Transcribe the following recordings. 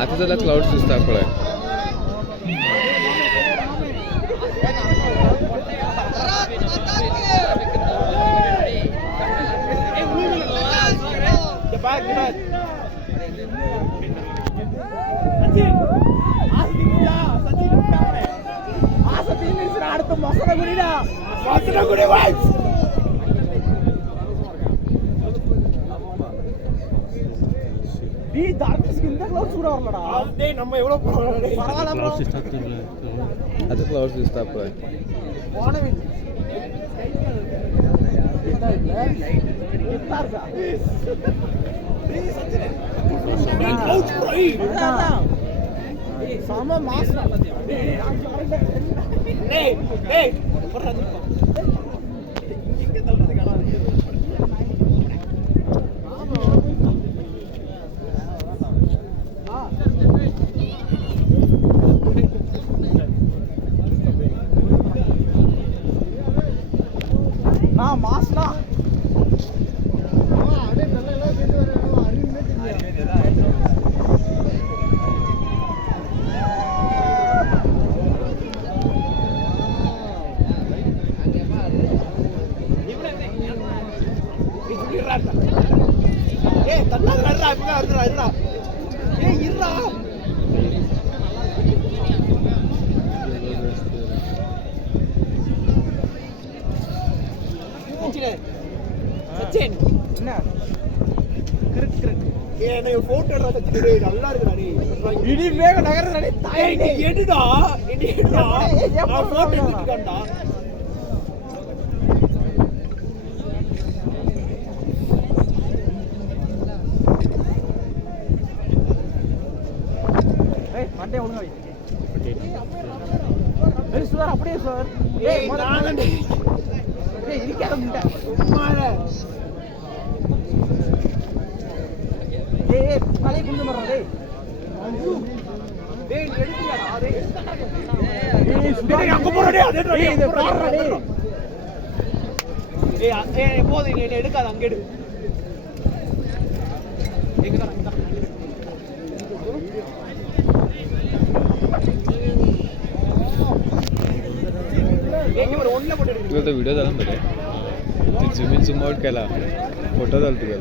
आता त्याला क्लाउड्स दिसतात फळ आता क्लाउड्स दिसतात फळ sama mas அப்படியே சார் கலை குண்டு மரம் போதும் எடுக்காது அங்க எடு तुला व्हिडिओ झाला ना ते झूम इन झूम आउट केला फोटो झाला तुझा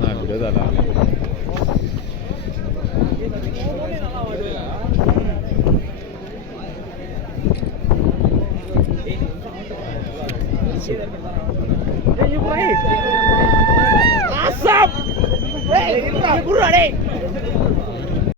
हा व्हिडिओ झाला Awesome!